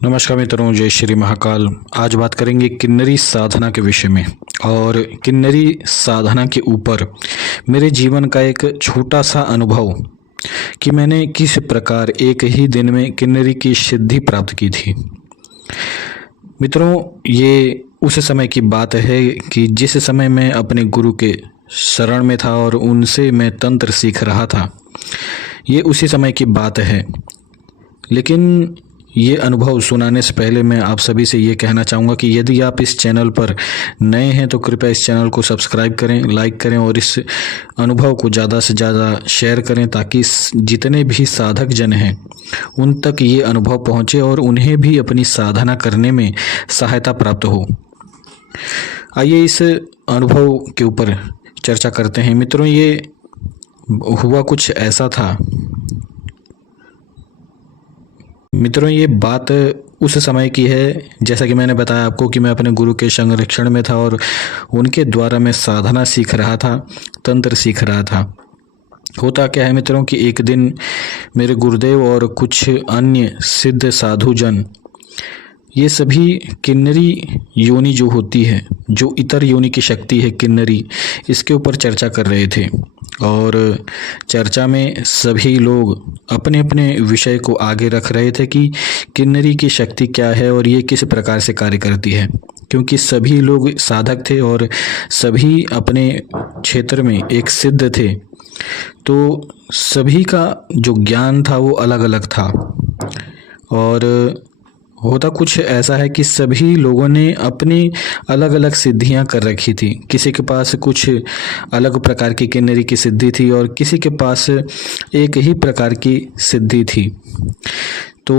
नमस्कार मित्रों, जय श्री महाकाल। आज बात करेंगे किन्नरी साधना के विषय में। और किन्नरी साधना के ऊपर मेरे जीवन का एक छोटा सा अनुभव कि मैंने किस प्रकार एक ही दिन में किन्नरी की सिद्धि प्राप्त की थी। मित्रों, ये उस समय की बात है कि जिस समय मैं अपने गुरु के शरण में था और उनसे मैं तंत्र सीख रहा था। ये उसी समय की बात है। लेकिन ये अनुभव सुनाने से पहले मैं आप सभी से ये कहना चाहूँगा कि यदि आप इस चैनल पर नए हैं तो कृपया इस चैनल को सब्सक्राइब करें, लाइक करें और इस अनुभव को ज़्यादा से ज़्यादा शेयर करें ताकि जितने भी साधक जन हैं उन तक ये अनुभव पहुँचे और उन्हें भी अपनी साधना करने में सहायता प्राप्त हो। आइए इस अनुभव के ऊपर चर्चा करते हैं। मित्रों, ये हुआ कुछ ऐसा था। मित्रों, ये बात उस समय की है, जैसा कि मैंने बताया आपको कि मैं अपने गुरु के संरक्षण में था और उनके द्वारा मैं साधना सीख रहा था, तंत्र सीख रहा था। होता क्या है मित्रों कि एक दिन मेरे गुरुदेव और कुछ अन्य सिद्ध साधु जन, ये सभी किन्नरी योनि जो होती है, जो इतर योनि की शक्ति है किन्नरी, इसके ऊपर चर्चा कर रहे थे। और चर्चा में सभी लोग अपने अपने विषय को आगे रख रहे थे कि किन्नरी की शक्ति क्या है और ये किस प्रकार से कार्य करती है। क्योंकि सभी लोग साधक थे और सभी अपने क्षेत्र में एक सिद्ध थे, तो सभी का जो ज्ञान था वो अलग अलग था। और होता कुछ ऐसा है कि सभी लोगों ने अपनी अलग अलग सिद्धियां कर रखी थी। किसी के पास कुछ अलग प्रकार की किन्नरी की सिद्धि थी और किसी के पास एक ही प्रकार की सिद्धि थी। तो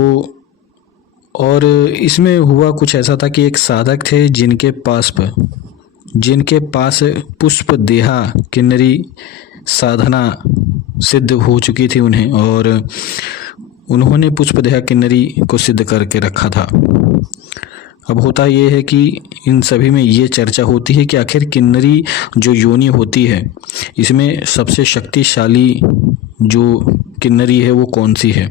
और इसमें हुआ कुछ ऐसा था कि एक साधक थे जिनके पास पुष्प देहा किन्नरी साधना सिद्ध हो चुकी थी उन्हें, और उन्होंने पुष्पदेहा किन्नरी को सिद्ध करके रखा था। अब होता ये है कि इन सभी में ये चर्चा होती है कि आखिर किन्नरी जो योनि होती है, इसमें सबसे शक्तिशाली जो किन्नरी है वो कौन सी है।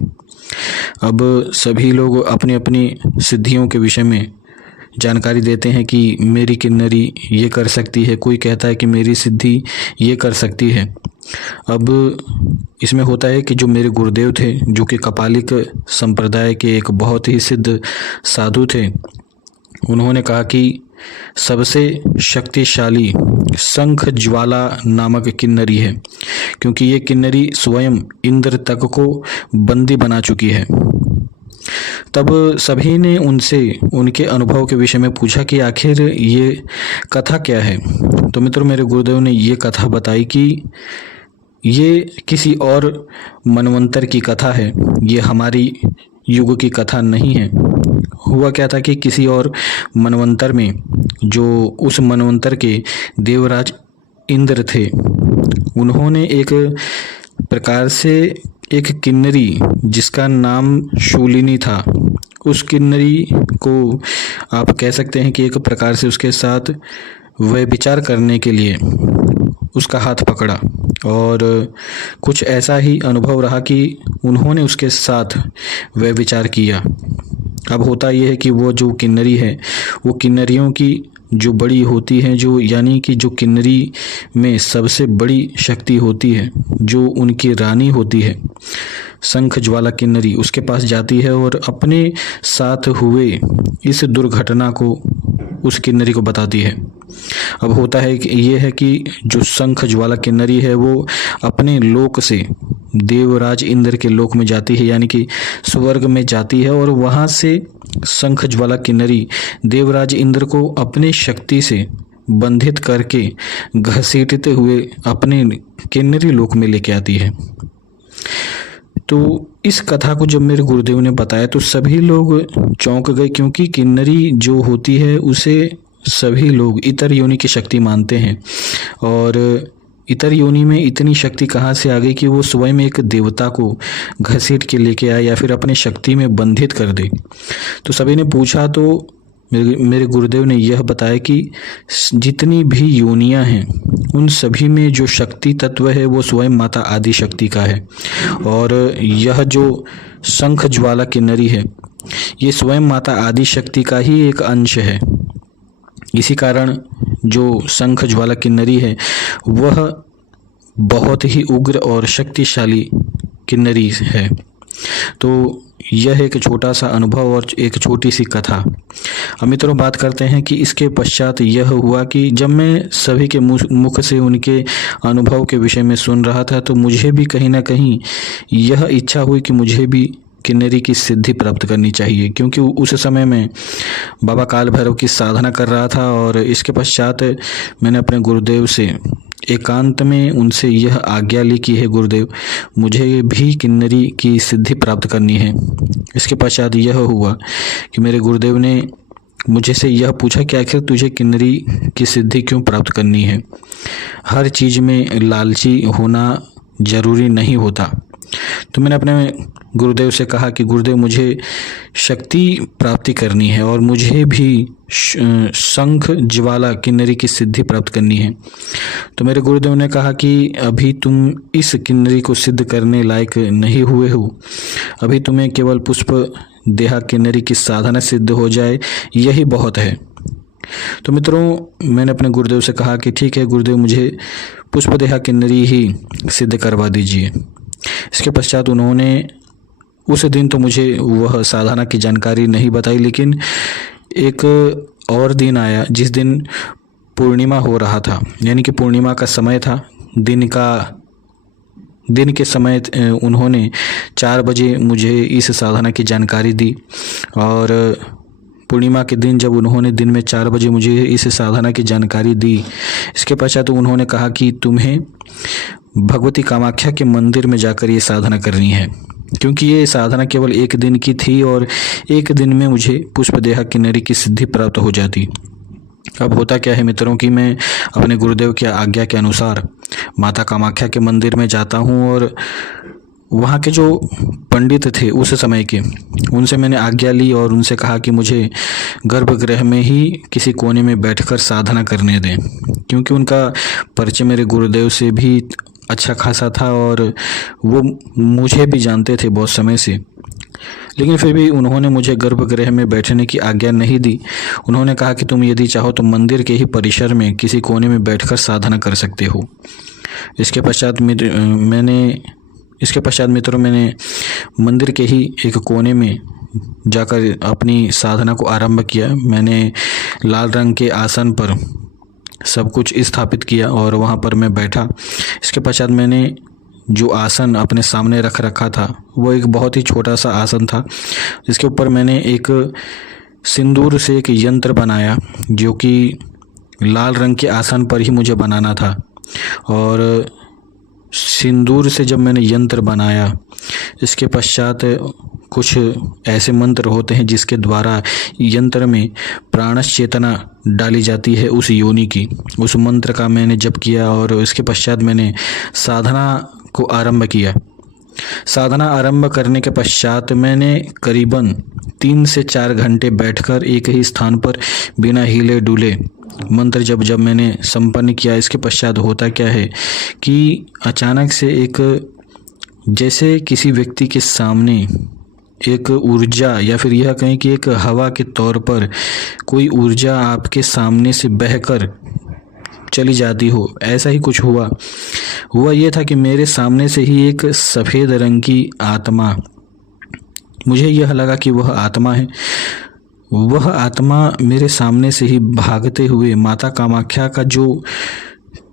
अब सभी लोग अपनी अपनी सिद्धियों के विषय में जानकारी देते हैं कि मेरी किन्नरी ये कर सकती है, कोई कहता है कि मेरी सिद्धि ये कर सकती है। अब इसमें होता है कि जो मेरे गुरुदेव थे, जो कि कपालिक संप्रदाय के एक बहुत ही सिद्ध साधु थे, उन्होंने कहा कि सबसे शक्तिशाली शंख ज्वाला नामक किन्नरी है, क्योंकि ये किन्नरी स्वयं इंद्र तक को बंदी बना चुकी है। तब सभी ने उनसे उनके अनुभव के विषय में पूछा कि आखिर ये कथा क्या है। तो मित्रों, मेरे गुरुदेव ने ये कथा बताई कि ये किसी और मनवंतर की कथा है, ये हमारी युग की कथा नहीं है। हुआ क्या था कि किसी और मनवंतर में, जो उस मनवंतर के देवराज इंद्र थे, उन्होंने एक प्रकार से एक किन्नरी जिसका नाम शूलिनी था, उस किन्नरी को आप कह सकते हैं कि एक प्रकार से उसके साथ व्यभिचार करने के लिए उसका हाथ पकड़ा। और कुछ ऐसा ही अनुभव रहा कि उन्होंने उसके साथ व्यभिचार किया। अब होता यह है कि वो जो किन्नरी है, वो किन्नरियों की जो बड़ी होती हैं, जो यानी कि जो किन्नरी में सबसे बड़ी शक्ति होती है, जो उनकी रानी होती है, शंख ज्वाला किन्नरी, उसके पास जाती है और अपने साथ हुए इस दुर्घटना को उस किन्नरी को बताती है। अब होता है कि ये है कि जो शंख ज्वाला किन्नरी है वो अपने लोक से देवराज इंद्र के लोक में जाती है, यानी कि स्वर्ग में जाती है, और वहाँ से शंख ज्वाला किन्नरी देवराज इंद्र को अपनी शक्ति से बंधित करके घसीटते हुए अपने किन्नरी लोक में लेके आती है। तो इस कथा को जब मेरे गुरुदेव ने बताया तो सभी लोग चौंक गए, क्योंकि किन्नरी जो होती है उसे सभी लोग इतर योनि की शक्ति मानते हैं। और इतर योनि में इतनी शक्ति कहाँ से आ गई कि वो स्वयं एक देवता को घसीट के लेके आए या फिर अपनी शक्ति में बंधित कर दे। तो सभी ने पूछा, तो मेरे गुरुदेव ने यह बताया कि जितनी भी योनियां हैं उन सभी में जो शक्ति तत्व है वो स्वयं माता आदि शक्ति का है। और यह जो शंख ज्वाला किन्नरी है ये स्वयं माता आदि शक्ति का ही एक अंश है। इसी कारण जो शंख ज्वाला किन्नरी है वह बहुत ही उग्र और शक्तिशाली किन्नरी है। तो यह एक छोटा सा अनुभव और एक छोटी सी कथा। अब मित्रों बात करते हैं कि इसके पश्चात यह हुआ कि जब मैं सभी के मुख से उनके अनुभव के विषय में सुन रहा था तो मुझे भी कहीं ना कहीं यह इच्छा हुई कि मुझे भी किन्नरी की सिद्धि प्राप्त करनी चाहिए, क्योंकि उस समय में बाबा काल भैरव की साधना कर रहा था। और इसके पश्चात मैंने अपने गुरुदेव से एकांत में उनसे यह आज्ञा ली कि हे गुरुदेव, मुझे भी किन्नरी की सिद्धि प्राप्त करनी है। इसके पश्चात यह हुआ कि मेरे गुरुदेव ने मुझे से यह पूछा कि आखिर तुझे किन्नरी की सिद्धि क्यों प्राप्त करनी है। हर चीज़ में लालची होना जरूरी नहीं होता। तो मैंने अपने गुरुदेव से कहा कि गुरुदेव, मुझे शक्ति प्राप्ति करनी है और मुझे भी शंख ज्वाला किन्नरी की सिद्धि प्राप्त करनी है। तो मेरे गुरुदेव ने कहा कि अभी तुम इस किन्नरी को सिद्ध करने लायक नहीं हुए हो, अभी तुम्हें केवल पुष्प देहा किन्नरी की साधना सिद्ध हो जाए यही बहुत है। तो मित्रों मैंने अपने गुरुदेव से कहा कि ठीक है गुरुदेव, मुझे पुष्प देहा किन्नरी ही सिद्ध करवा दीजिए। इसके पश्चात उन्होंने उस दिन तो मुझे वह साधना की जानकारी नहीं बताई, लेकिन एक और दिन आया जिस दिन पूर्णिमा हो रहा था, यानी कि पूर्णिमा का समय था। दिन के समय उन्होंने 4 बजे मुझे इस साधना की जानकारी दी। और पूर्णिमा के दिन जब उन्होंने दिन में 4 बजे मुझे इस साधना की जानकारी दी, इसके पश्चात उन्होंने कहा कि तुम्हें भगवती कामाख्या के मंदिर में जाकर ये साधना करनी है, क्योंकि ये साधना केवल 1 दिन की थी और 1 दिन में मुझे पुष्पदेहा किन्नरी की सिद्धि प्राप्त हो जाती। अब होता क्या है मित्रों कि मैं अपने गुरुदेव की आज्ञा के अनुसार माता कामाख्या के मंदिर में जाता हूँ और वहाँ के जो पंडित थे उस समय के, उनसे मैंने आज्ञा ली और उनसे कहा कि मुझे गर्भगृह में ही किसी कोने में बैठकर साधना करने दें, क्योंकि उनका परिचय मेरे गुरुदेव से भी अच्छा खासा था और वो मुझे भी जानते थे बहुत समय से। लेकिन फिर भी उन्होंने मुझे गर्भगृह में बैठने की आज्ञा नहीं दी। उन्होंने कहा कि तुम यदि चाहो तो मंदिर के ही परिसर में किसी कोने में बैठकर साधना कर सकते हो। इसके पश्चात मित्रों मैंने मंदिर के ही एक कोने में जाकर अपनी साधना को आरंभ किया। मैंने लाल रंग के आसन पर सब कुछ स्थापित किया और वहाँ पर मैं बैठा। इसके पश्चात मैंने जो आसन अपने सामने रख रखा था वो एक बहुत ही छोटा सा आसन था, जिसके ऊपर मैंने एक सिंदूर से एक यंत्र बनाया जो कि लाल रंग के आसन पर ही मुझे बनाना था। और सिंदूर से जब मैंने यंत्र बनाया, इसके पश्चात कुछ ऐसे मंत्र होते हैं जिसके द्वारा यंत्र में प्राणश चेतना डाली जाती है उस योनि की। उस मंत्र का मैंने जप किया और इसके पश्चात मैंने साधना को आरंभ किया। साधना आरंभ करने के पश्चात मैंने करीबन 3 से 4 घंटे बैठकर एक ही स्थान पर बिना हिले डुले मंत्र जब मैंने संपन्न किया। इसके पश्चात होता क्या है कि अचानक से एक जैसे किसी व्यक्ति के सामने एक ऊर्जा या फिर यह कहें कि एक हवा के तौर पर कोई ऊर्जा आपके सामने से बहकर चली जाती हो, ऐसा ही कुछ हुआ ये था कि मेरे सामने से ही एक सफ़ेद रंग की आत्मा, मुझे यह लगा कि वह आत्मा है, वह आत्मा मेरे सामने से ही भागते हुए माता कामाख्या का जो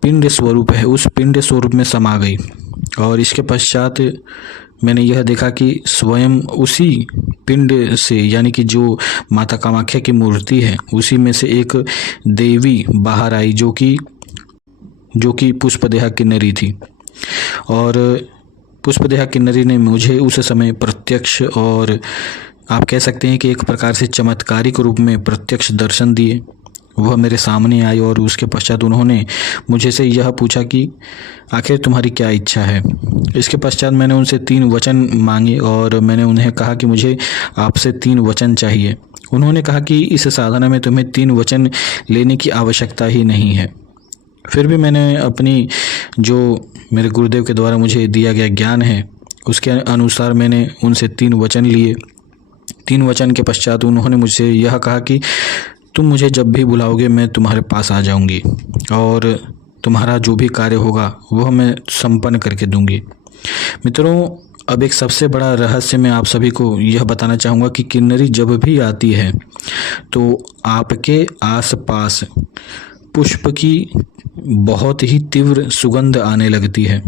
पिंड स्वरूप है उस पिंड स्वरूप में समा गई। और इसके पश्चात मैंने यह देखा कि स्वयं उसी पिंड से, यानी कि जो माता कामाख्या की मूर्ति है उसी में से एक देवी बाहर आई जो कि पुष्पदेहा किन्नरी थी। और पुष्पदेहा किन्नरी ने मुझे उस समय प्रत्यक्ष और आप कह सकते हैं कि एक प्रकार से चमत्कारिक रूप में प्रत्यक्ष दर्शन दिए। वह मेरे सामने आई और उसके पश्चात उन्होंने मुझे से यह पूछा कि आखिर तुम्हारी क्या इच्छा है। इसके पश्चात मैंने उनसे 3 वचन मांगे और मैंने उन्हें कहा कि मुझे आपसे 3 वचन चाहिए। उन्होंने कहा कि इस साधना में तुम्हें 3 वचन लेने की आवश्यकता ही नहीं है। फिर भी मैंने अपनी जो मेरे गुरुदेव के द्वारा मुझे दिया गया ज्ञान है उसके अनुसार मैंने उनसे 3 वचन लिए 3 वचन के पश्चात उन्होंने मुझसे यह कहा कि तुम मुझे जब भी बुलाओगे मैं तुम्हारे पास आ जाऊंगी और तुम्हारा जो भी कार्य होगा वह मैं संपन्न करके दूंगी। मित्रों, अब एक सबसे बड़ा रहस्य मैं आप सभी को यह बताना चाहूँगा कि किन्नरी जब भी आती है तो आपके आसपास पुष्प की बहुत ही तीव्र सुगंध आने लगती है।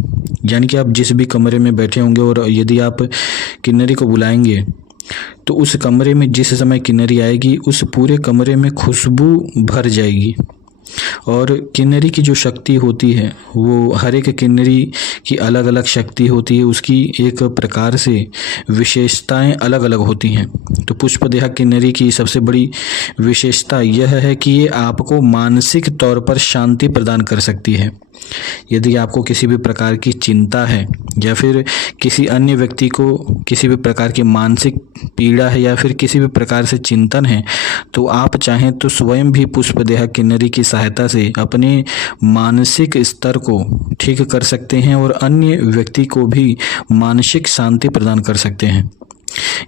यानी कि आप जिस भी कमरे में बैठे होंगे और यदि आप किन्नरी को बुलाएंगे तो उस कमरे में जिस समय किन्नरी आएगी उस पूरे कमरे में खुशबू भर जाएगी। और किन्नरी की जो शक्ति होती है वो हर एक किन्नरी की अलग अलग शक्ति होती है, उसकी एक प्रकार से विशेषताएं अलग अलग होती हैं। तो पुष्पदेहा किन्नरी की सबसे बड़ी विशेषता यह है कि ये आपको मानसिक तौर पर शांति प्रदान कर सकती है। यदि आपको किसी भी प्रकार की चिंता है या फिर किसी अन्य व्यक्ति को किसी भी प्रकार की मानसिक पीड़ा है या फिर किसी भी प्रकार से चिंतन है, तो आप चाहें तो स्वयं भी पुष्पदेहा किन्नरी की सहायता से अपने मानसिक स्तर को ठीक कर सकते हैं और अन्य व्यक्ति को भी मानसिक शांति प्रदान कर सकते हैं।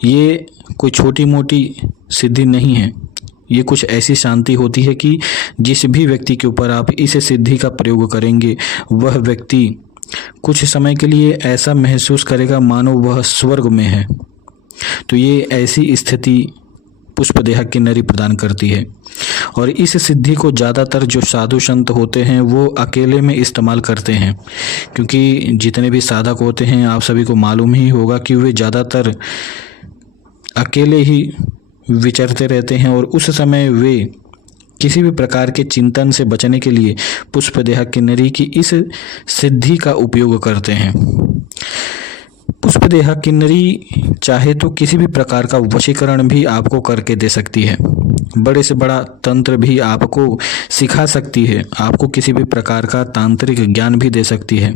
ये कोई छोटी मोटी सिद्धि नहीं है, ये कुछ ऐसी शांति होती है कि जिस भी व्यक्ति के ऊपर आप इस सिद्धि का प्रयोग करेंगे वह व्यक्ति कुछ समय के लिए ऐसा महसूस करेगा मानो वह स्वर्ग में है। तो ये ऐसी स्थिति पुष्पदेहा किन्नरी प्रदान करती है। और इस सिद्धि को ज़्यादातर जो साधु संत होते हैं वो अकेले में इस्तेमाल करते हैं, क्योंकि जितने भी साधक होते हैं आप सभी को मालूम ही होगा कि वे ज़्यादातर अकेले ही विचरते रहते हैं और उस समय वे किसी भी प्रकार के चिंतन से बचने के लिए पुष्पदेहा किन्नरी की इस सिद्धि का उपयोग करते हैं। पुष्पदेहा किन्नरी चाहे तो किसी भी प्रकार का वशीकरण भी आपको करके दे सकती है, बड़े से बड़ा तंत्र भी आपको सिखा सकती है, आपको किसी भी प्रकार का तांत्रिक ज्ञान भी दे सकती है।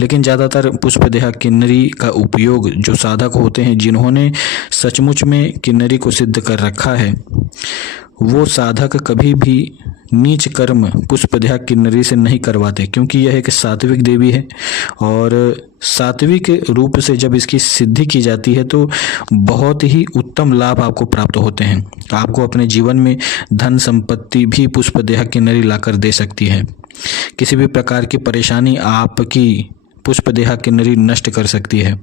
लेकिन ज़्यादातर पुष्पदेहा किन्नरी का उपयोग जो साधक होते हैं जिन्होंने सचमुच में किन्नरी को सिद्ध कर रखा है, वो साधक कभी भी नीच कर्म पुष्पदेहा किन्नरी से नहीं करवाते, क्योंकि यह एक सात्विक देवी है और सात्विक रूप से जब इसकी सिद्धि की जाती है तो बहुत ही उत्तम लाभ आपको प्राप्त होते हैं। आपको अपने जीवन में धन संपत्ति भी पुष्पदेहा किन्नरी लाकर दे सकती है। किसी भी प्रकार की परेशानी आपकी पुष्पदेहा किन्नरी नष्ट कर सकती है,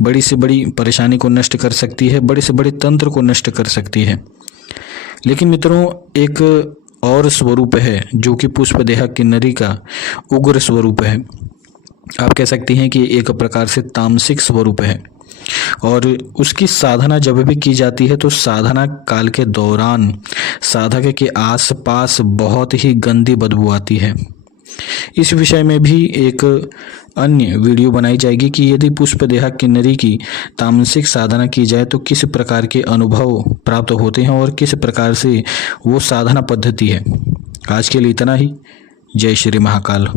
बड़ी से बड़ी परेशानी को नष्ट कर सकती है, बड़े से बड़े तंत्र को नष्ट कर सकती है। लेकिन मित्रों, एक और स्वरूप है जो कि पुष्पदेहा किन्नरी का उग्र स्वरूप है। आप कह सकते हैं कि एक प्रकार से तामसिक स्वरूप है और उसकी साधना जब भी की जाती है तो साधना काल के दौरान साधक के आसपास बहुत ही गंदी बदबू आती है। इस विषय में भी एक अन्य वीडियो बनाई जाएगी कि यदि पुष्पदेहा किन्नरी की तामसिक साधना की जाए तो किस प्रकार के अनुभव प्राप्त होते हैं और किस प्रकार से वो साधना पद्धति है। आज के लिए इतना ही। जय श्री महाकाल।